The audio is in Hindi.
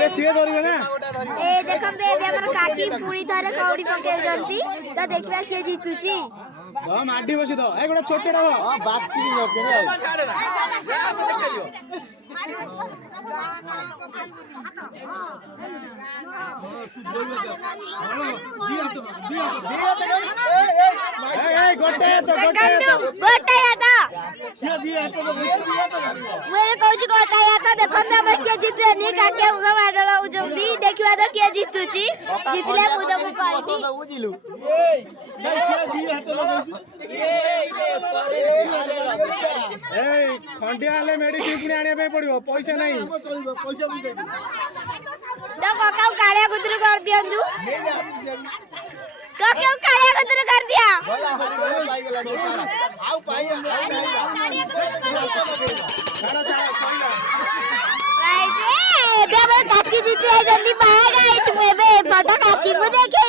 ଏବେ ସିଏ ଧରିବେ ନା ए देखंते ए हमर काकी पुणी थारे कौड़ी पके जंती तो देखिबा के जीतुची हां माडी बसी दो ए गोटा छोटेडा हो हां बाची करछे रे गोटे तो गोटे याता क्या दिया तो दिया तो मैं कहूची गोटे याता देखंते हमर के जीतनी काके उगा माडला उजंदी देखिबा तो के जीतुची जीतले मुद मु कहती बुझिलु नहीं क्या दिया तो ए खंडिया वाले मेडिसिन पुणी आने पे पड़ियो पैसा नहीं पैसा भी दे तो ककाऊ कालिया गुदरू कर दियंदु ककाऊ कालिया गुदरू कर दिया भला पाई गेला बेचारा आउ पाई हम छाड़ा छाड़ा छाड़ा भाई जे बेबे काकी जीते जल्दी बाहर आई छु एबे पता काकी को देखे